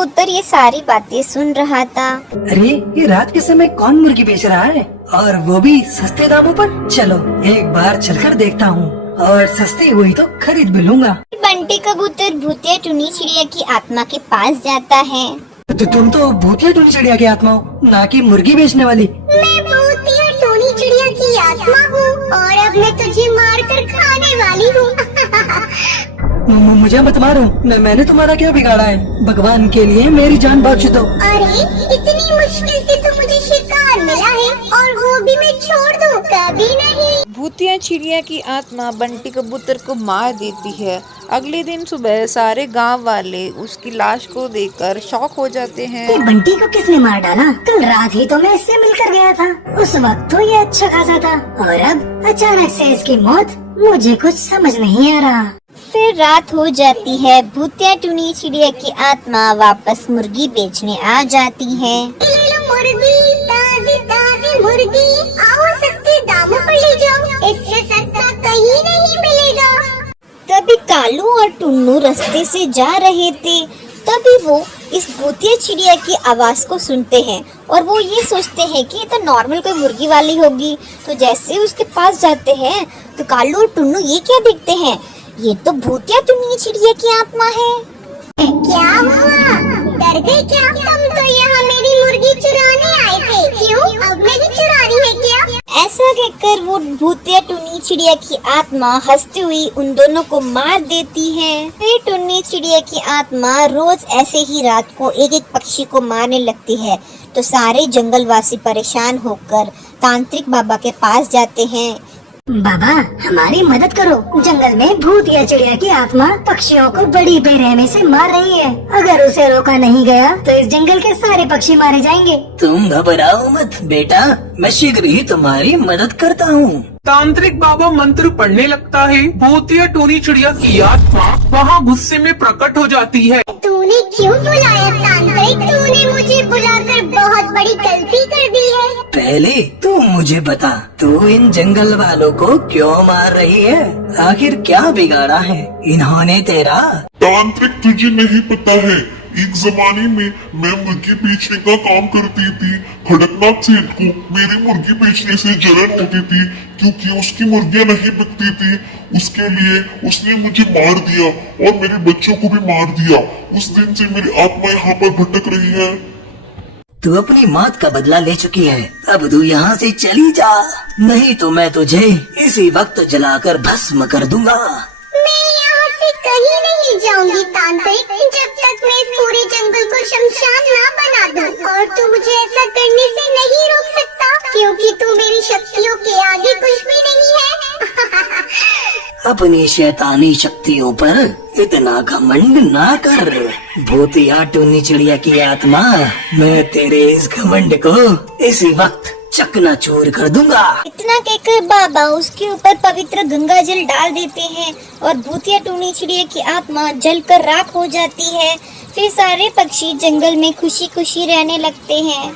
कबूतर ये सारी बातें सुन रहा था। अरे ये रात के समय कौन मुर्गी बेच रहा है, और वो भी सस्ते दामों पर। चलो एक बार चलकर देखता हूँ, और सस्ती हुई तो खरीद भी लूंगा। बंटी कबूतर भूतिया टुनी चिड़िया की आत्मा के पास जाता है। तो तुम तो भूतिया टुनी चिड़िया की आत्मा हो, ना कि मुर्गी बेचने वाली। मैं भूतिया टोनी चिड़िया की आत्मा हूँ और अब मैं तुझे मार कर खाने वाली हूँ। मुझे मत मारो, मैंने तुम्हारा क्या बिगाड़ा है? भगवान के लिए मेरी जान बख्श दो। अरे इतनी मुश्किल से तो मुझे शिकार मिला है और वो भी मैं छोड़ दूँ कभी नहीं। भूतिया चिड़िया की आत्मा बंटी कबूतर को मार देती है। अगले दिन सुबह सारे गांव वाले उसकी लाश को देखकर शॉक हो जाते हैं। ये बंटी को किसने मार डाला? कल रात ही तो मैं इससे मिलकर गया था, उस वक्त तो ये अच्छा खासा था, और अब अचानक से इसकी मौत, मुझे कुछ समझ नहीं आ रहा। फिर रात हो जाती है। भूतिया टुनी चिड़िया की आत्मा वापस मुर्गी बेचने आ जाती है। ले लो मुर्गी, ताजी ताजी मुर्गी, आओ सस्ते दामों पर ले जाओ, इससे सस्ता कहीं नहीं मिलेगा। तभी कालू और टुन्नू रास्ते से जा रहे थे। तभी वो इस भूतिया चिड़िया की आवाज को सुनते हैं और वो ये सोचते हैं कि ये तो नॉर्मल कोई मुर्गी वाली होगी। तो जैसे उसके पास जाते हैं तो कालू और टुन्नू ये क्या देखते हैं, ये तो भूतिया टुनी चिड़िया की आत्मा है। क्या हुआ, डर गए क्या? तुम तो यहाँ मेरी मुर्गी चुराने आए थे, क्यों अब नहीं चुरा रही है क्या? ऐसा कहकर वो भूतिया टुनी चिड़िया की आत्मा हंसती हुई उन दोनों को मार देती है। फिर टुनी चिड़िया की आत्मा रोज ऐसे ही रात को एक एक पक्षी को मारने लगती है। तो सारे जंगलवासी परेशान होकर तांत्रिक बाबा के पास जाते हैं। बाबा हमारी मदद करो, जंगल में भूतिया चिड़िया की आत्मा पक्षियों को बड़ी बेरहमी से मार रही है। अगर उसे रोका नहीं गया तो इस जंगल के सारे पक्षी मारे जाएंगे। तुम घबराओ मत बेटा, मैं शीघ्र ही तुम्हारी मदद करता हूँ। तांत्रिक बाबा मंत्र पढ़ने लगता है। भूतिया टोनी चिड़िया की आत्मा वहाँ गुस्से में प्रकट हो जाती है। तूने क्यों बुलाया तांत्रिक? तूने मुझे बुलाकर बहुत बड़ी गलती कर दी है। पहले तू मुझे बता, तू इन जंगल वालों को क्यों मार रही है? आखिर क्या बिगाड़ा है इन्होंने तेरा? तांत्रिक तुझे नहीं पता है, एक जमाने में मैं मुर्गी बेचने का काम करती थी। खड़कनाथ सेठ को मेरी मुर्गी बेचने से जलन होती थी, क्योंकि उसकी मुर्गियां नहीं बिकती थी। उसके लिए उसने मुझे मार दिया और मेरे बच्चों को भी मार दिया। उस दिन से मेरी आत्मा यहाँ पर भटक रही है। तू अपनी मौत का बदला ले चुकी है, अब तू यहाँ से चली जा, नहीं तो मैं तुझे इसी वक्त जलाकर भस्म कर दूंगा। मैं यहाँ से कहीं नहीं जाऊंगी तांत्रिक, जब तक मैं इस पूरे जंगल को शमशान ना बना दूं। और तू मुझे ऐसा करने से नहीं रोक सकता, क्योंकि तू मेरी शक्तियों के आगे कुछ भी नहीं है। अपनी शैतानी शक्तियों पर इतना घमंड ना कर भूतिया टुनी चिड़िया की आत्मा, मैं तेरे इस घमंड को इसी वक्त चकनाचूर कर दूंगा। इतना कहकर बाबा उसके ऊपर पवित्र गंगा जल डाल देते हैं और भूतिया टुनी चिड़िया की आत्मा जलकर राख हो जाती है। फिर सारे पक्षी जंगल में खुशी खुशी रहने लगते हैं।